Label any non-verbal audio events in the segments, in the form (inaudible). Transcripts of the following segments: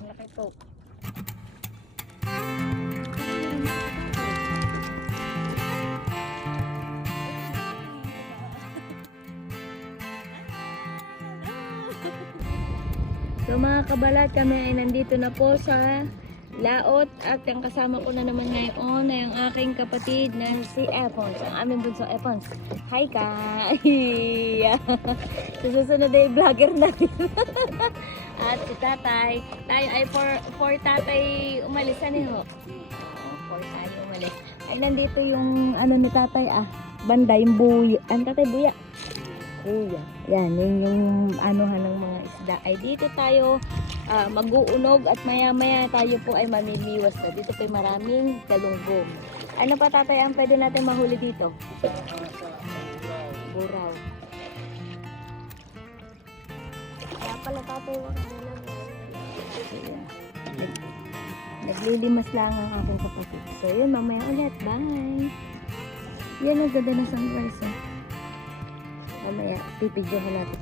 Laki po. So mga kabalat, kami ay nandito na po sa Laot at ang kasama ko na naman ngayon ay ang aking kapatid na si Evans, ang aming bunso Evans. Hi ka! (laughs) so susunod ay vlogger natin. (laughs) at si tatay, tayo ay for, for tatay umalis, ano ho? For tayo umalis. Ay nandito yung ano ni tatay ah, banda yung buya. Ang tatay buya. Buya. Yan, yun yung anuhan ng mga isda. Ay dito tayo ah, mag-uunog at maya-maya tayo po ay mamimiwas na. Dito po ay maraming galunggong. Ano pa tatay ang pwede natin mahuli dito? Buraw. Kaya pala tatay, lang. Nag- Naglilimas lang ang aking kapatid. So yun, mamaya ulit. Bye! Yan ang ganda ng sunrise. Oh. Mamaya, pipigyan natin.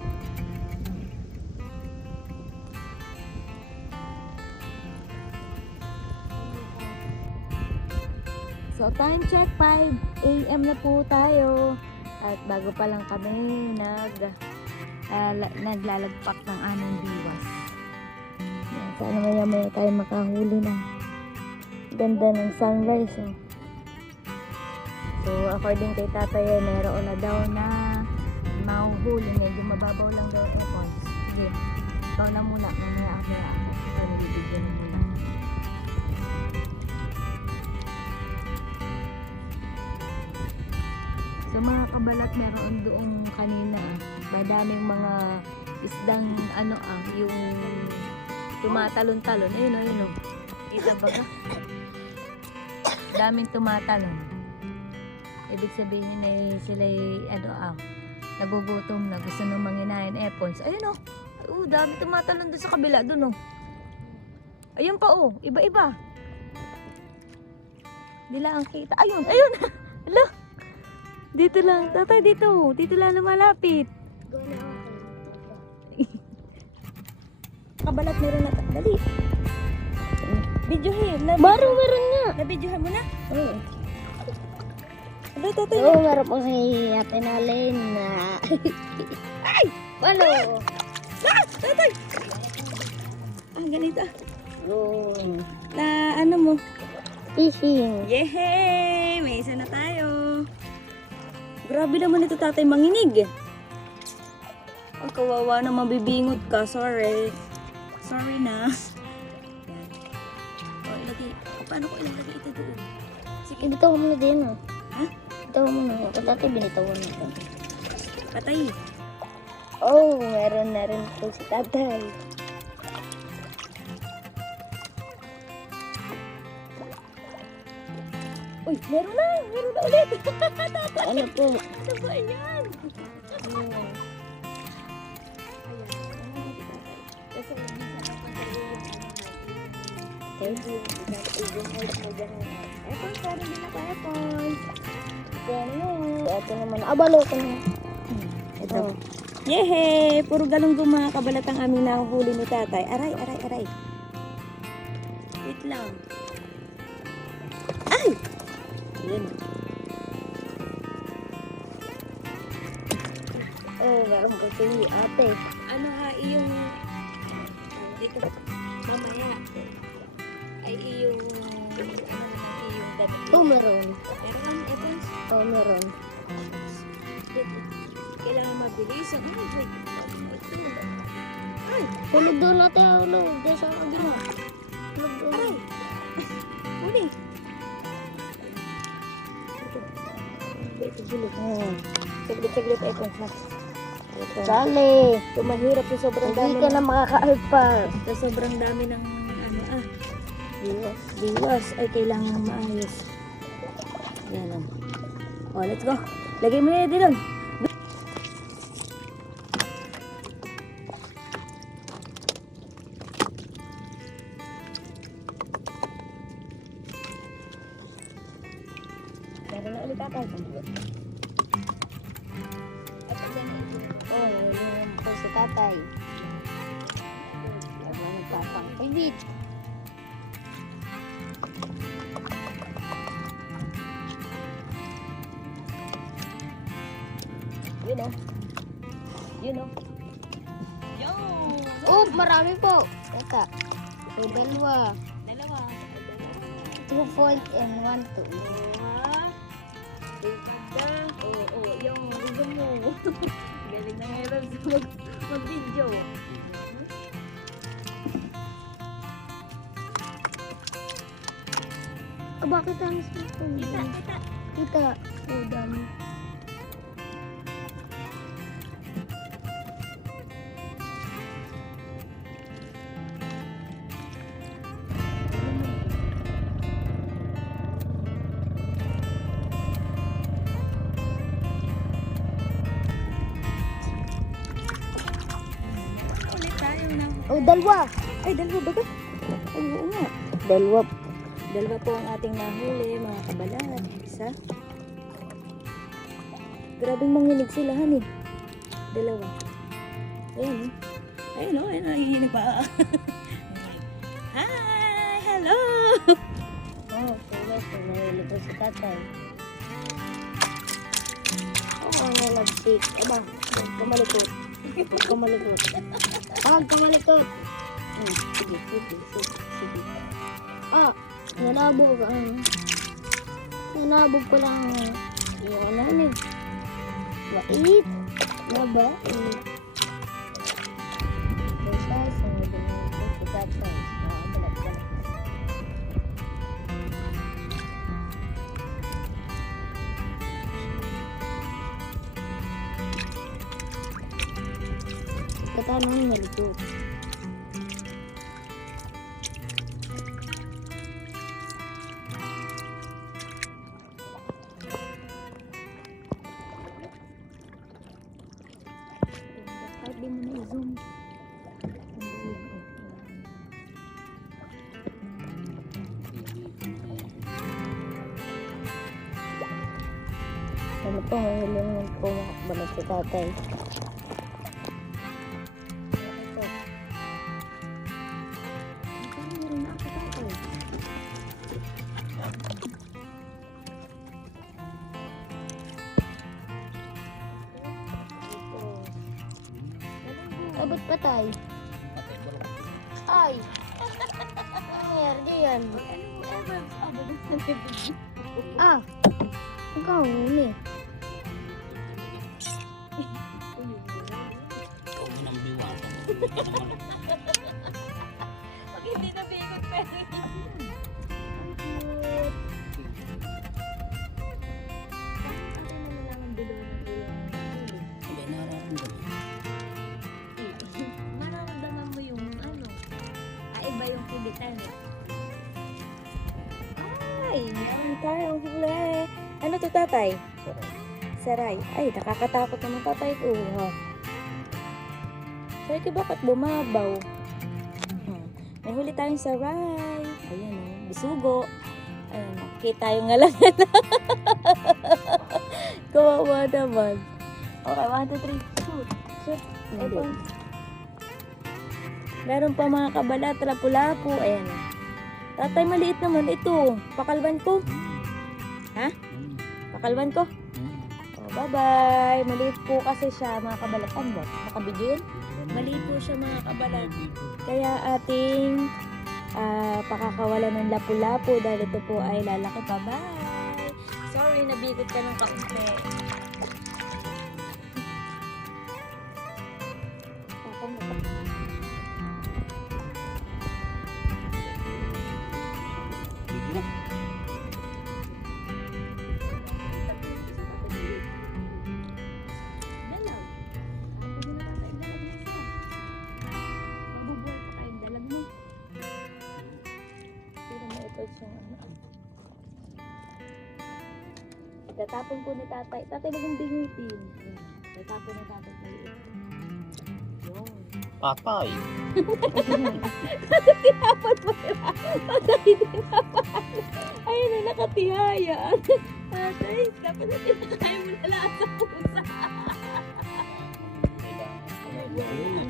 So, time check, 5 a.m. na po tayo. At bago pa lang kami nag, la- naglalagpak ng aming diwas. Yan, sana maya maya tayo makahuli ng ganda ng sunrise. Oh. So, according kay tatay, eh, meron na daw na mahuhuli. Medyo mababaw lang daw efforts. Sige, ikaw na muna. Mamaya ako na kami bibigyan mo So mga kabalat, meron doong kanina, ah, madaming mga isdang ano ah, yung tumatalon-talon. Ayun o, ayun o. Ka? Daming tumatalon. Ibig sabihin ay sila ano ah, nagugutom na gusto nang manginain epons. Ayun o. Oh, dami tumatalon doon sa kabila doon o. Ayun pa oh, iba-iba. Hindi lang ang kita. Ayun, ayun. (laughs) Hala. Dito lang. Tatay, dito. Dito lang lumalapit. Kabalat meron na. Dali. Videohin. Na Baro meron nga. Na-videohan mo na? Oo. Aba, tatay. Oo, meron po si Ate Nalin na... (laughs) Ay! Balo! Ah! Tatay! Ah, ganito. ah. Yung Na ano mo? fishing. Yehey! May isa na tayo. Grabe naman ito tatay manginig. Ang kawawa na mabibingot ka. Sorry. Sorry na. O, ilagay. O, paano ko ilalagay ito doon? Sige, Ibitaw mo na din, oh. Ha? Ibitaw mo na. Ako dati binitawan mo. patay. Oh, meron na rin po si tatay. Uy, meron na! Meron na ulit! Ano po? Ano ba yan? Ano Thank you. Epons, meron din ako Epons. Ganun. Ito naman. Abalo ko na. Ito. Yehey! Puro galunggong mga kabalat ang aming nahuhuli ni tatay. Aray, aray, aray. Wait lang. Ay! Yun. Oh, meron po si ate. Ano ha, iyong... Dito. Mamaya. Ay iyong... Ano naman iyong damit. Oh, meron. Meron, Epons. Oh, meron. Kailangan mabilis. Ay. Ito. Ay! Hulog doon natin. Hulog. Diyan sa kabila. Hulog doon. Aray! Huli! Ito, gulog. Hmm. Saglit, saglit, Epons na. Ito. Dali. Ito mahirap yung sobrang dami. Hindi ka na makakaalpar. Sa sobrang dami ng ano ah. Yes. Diwas ay kailangan maayos. Yan lang. Oh, let's go. Lagay mo na yun doon. Meron na ulit ako. Yun o. Yun o. Yo! Oh, marami po. Teka. Ito, dalawa. Dalawa. Two point and one two. Dalawa. Ganda. Oo, oo. Yung gusto mo. (laughs) Galing na ngayon sa mag, mag-video. Ah, bakit ang? Kita, kita. Kita. Oh, dami. Dalawa. Ay, dalawa ba ba? Ay, oo nga. Dalawa. Dalawa po ang ating nahuli, mga kabalat. Isa. Grabing manginig sila, honey. Dalawa. Ayun. oh. Ayun, oh. Ayun, nangihinig pa. (laughs) Hi! Hello! Oh. Pinahilig ko si tatay. Oh, nalagtik. Aba, huwag ka (laughs) Huwag ka. Hmm, sige, sige, sige. Ah, nalabog. Ano? Nalabog ko lang. Yung ano ni. Wait. Naba. Basta, sunod na yung si tatay. Na i-zoom. Ano po, ngayon po makakbalat si tatay. Abot pa tayo. Ay! Mo ever? Ah, ba na sa bibig? Ah! Ikaw, tayong huli. Ano to tatay? Saray. Ay, nakakatakot naman tatay ito. Ha? Saray ka bakit bumabaw? Hmm. May huli tayong saray. Ayan o, bisugo. Ayan o, kita yung ngalangan. (laughs) Kawawa naman. Okay, one, two, three, shoot. Shoot. Ito. Meron pa mga kabalat, lapu-lapu. Ayan o. Tatay, maliit naman ito. Pakalban ko. Ha? Pakalban ko. Oh, bye-bye. Maliit po kasi siya, mga kabalat. Ano ba? Nakabidyo yun? Maliit po siya, mga kabalat. Kaya ating ah, pakakawalan ng lapu-lapu dahil ito po ay lalaki pa. Bye! Sorry, nabigot ka ng kaunti. Siyang ano. Itatapon po ni tatay. Tatay bagong bingitin. Itatapon ni tatay liit. Yun. Patay. (laughs) Tinapon mo sila. Tatay tinapon. Ayun na nakatihaya. Tatay, dapat na tinakaya mo na lahat sa pusa. Ayun,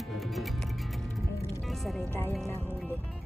isa rin tayong nahuli.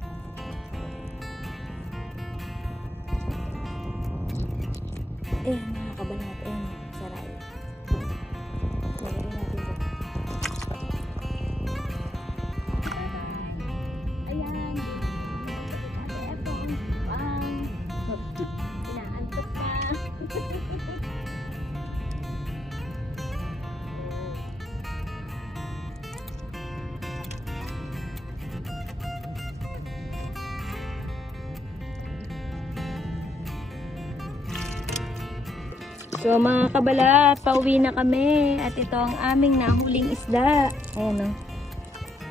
So mga kabalat, pauwi na kami at ito ang aming nahuling isda. Ayan o.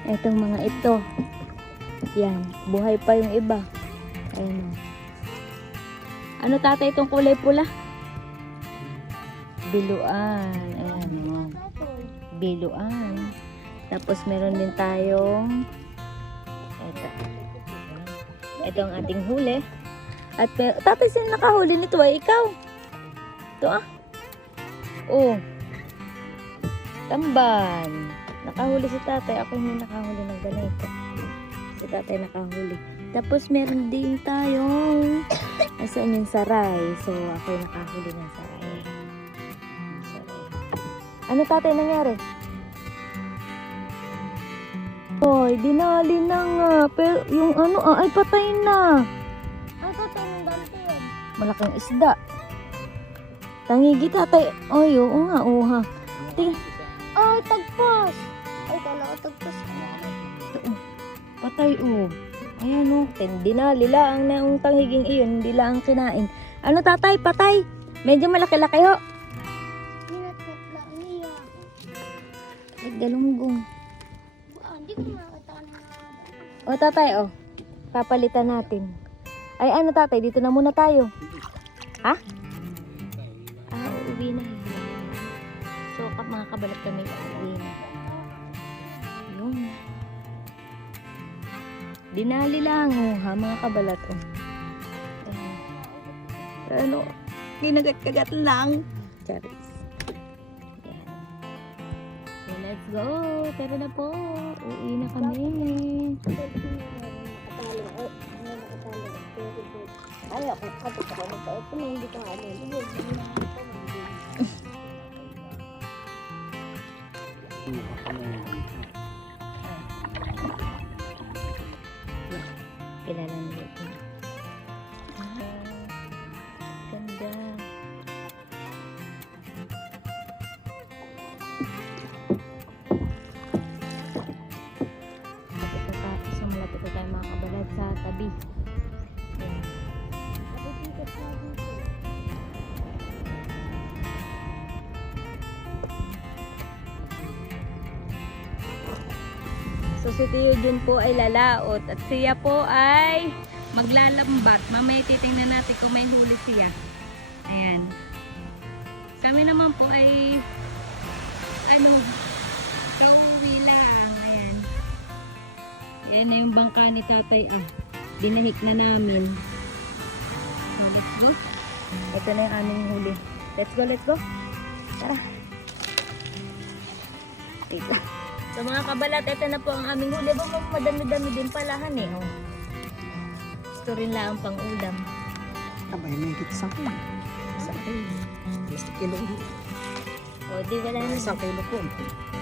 Itong mga ito. Yan, buhay pa yung iba. Ayan o. Ano tatay itong kulay pula? Biluan. Ayan o. Biluan. Tapos meron din tayong ito. Ito ang ating huli. At tatay sino nakahuli nito ay ikaw. Ito ah. Oh. Tamban. Nakahuli si tatay. Ako hindi nakahuli ng ganito. Si tatay nakahuli. Tapos meron din tayong asan yung saray. So ako yung nakahuli ng saray. Saray. Ano tatay nangyari? Hoy, dinali na nga. Pero yung ano ah, ay patay na. Ang tatay ng ganti yan. Malaking isda. Tangigi tatay. Ay, oo nga, oo ha. Ting, Ay, tagpas. Ay, kala ko tagpas. patay oh. Ayan oh. Hindi na, lila ang naong tangiging iyon, hindi lang ang kinain. Ano tatay, patay. Medyo malaki-laki ho. Ay, galunggong. Hindi ko makita na. O tatay, oh. Papalitan natin. Ay, ano tatay, dito na muna tayo. Ha? Kabalat kami, uuwi na. Yun. Dinali lang, oh, ha, mga kabalat, oh. Ayan. Ano, kinagat-kagat lang. Charis. Ayan. So, let's go. Tara na po. Uuwi na kami. Ay, ako kapit ako magkait ko na hindi ko ano. Kilala niyo So si Tio Jun po ay lalaot at siya po ay maglalambat. Mamaya titingnan natin kung may huli siya. Ayan. Kami naman po ay ano, kauwi lang. Ayan. Ayan na yung bangka ni tatay ah. Dinahik na namin. So let's go. Ito na yung aming huli. Let's go, let's go. Tara. Wait. So mga kabalat, ito na po ang aming huli. Ba, madami-dami din palahan eh. Oh. Gusto rin lang pang ulam. Abay, may higit isang kilo. Sa akin. Mas kilo. O, di wala na. Isang kilo po.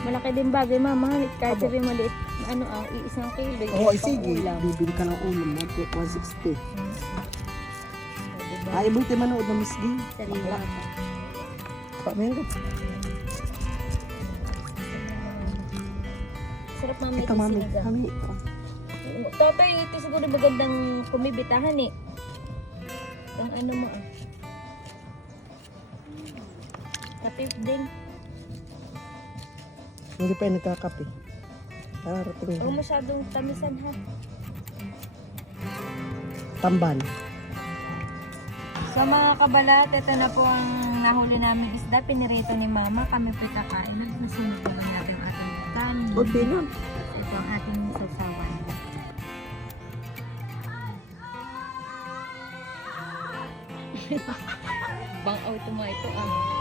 Malaki din bagay, mama. Kahit sabi maliit, ano ang isang kilo. Oo, pang sige. Bibili ka ng ulam mo. 160. Mm. O, diba? Ay, buti manood ng misgi. Sariwa pa. Pa, meron. Sarap mami Ito, mami. sinigang. Mami. Tatay, ito siguro magandang kumibitahan eh. Ang ano mo ah. Kapit din. Hindi pa yung nagkakape. Darating. Huwag masyadong tamisan ha. Tamban. So mga kabalat, ito na po ang nahuli namin isda. Pinirito ni mama. Kami po kakain. Nasunod na lang kanin. Buti na. Ito ang ating sasawan. Bang out mo ito ah.